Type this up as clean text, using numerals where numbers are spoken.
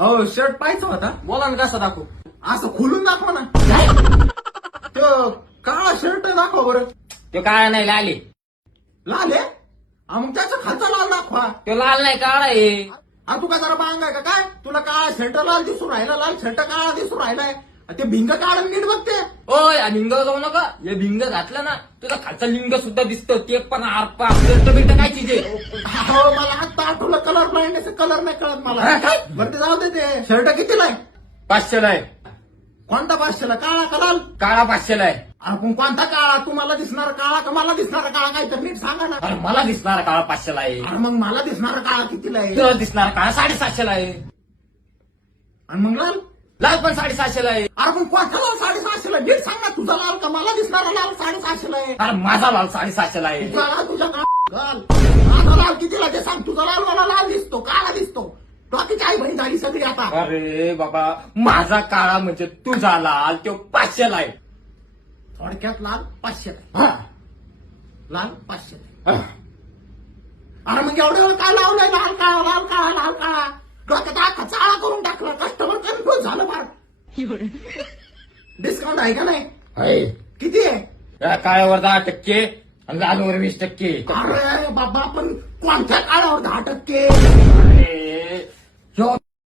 अहो शर्ट पाहायचा होता. बोला ना कसा दाखवू. असं खोलून दाखवा ना. तो काळा शर्ट दाखवा बरं. तो काळा नाही लाल आहे. लाल आहे? मग त्याचा खालचा लाल दाखवा. तो लाल नाही काळा आहे. तू काय जरा बांग आहे का काय? तुला काळा शर्ट लाल दिसून राहिला, लाल शर्ट काळा दिसून राहिलाय. ते भिंग काढून नीट बघते. ओय भिंग जाऊ नका. हे भिंग घातलं ना तुझा खालचा लिंग सुद्धा दिसतो. ते पण आरपा बिंट काय चीज आहे. हो मला आता आठवलं कलर ब्लाइंड कलर नाही कळत मला. हा, काय? बरं ते जाऊ दे. ते शर्ट कितीला आहे? 500ला आहे. कोणता 500ला? काळा का लाल? काळा 500ला आहे. आपण कोणता काळा? तुम्हाला दिसणार काळा का मला दिसणार काळा? काय तर नीट सांगा ना. अरे मला दिसणारा काळा 500ला आहे. अरे मग मला दिसणार काळा कितीला आहे? तुला दिसणारा काळा 750ला आहे. आणि मग लाल? लाल पण 750ला आहे. अरे पण कोणता लाल 750ला? नीट सांग ना. तुझा लाल का मला दिसणारा लाल 750ला आहे? अरे माझा लाल 750ला आहे. तुझा लाल तुझ्या लाल माझा लाल कितीला ते सांग. तुझा लाल मला लाल दिसतो, काळा दिसतो. बाकीची आई बहीण झाली सगळी आता. अरे बाबा माझा काळा म्हणजे तुझा लाल तो 500ला आहे. थोडक्यात लाल 500ला आहे. लाल 500ला आहे. अरे मग एवढं वेळ काय लावलंय? लाल काळा लाल काळा लाल काळा. डोक्यात आखा चाळा करून टाकला. कस्टमर कन्फ्युज झालं फार. डिस्काउंट आहे का नाही? आहे. किती आहे? या काळ्यावर 10% आणि लालवर 20%. अरे बाबा पण कोणत्या काळावर 10%? अरे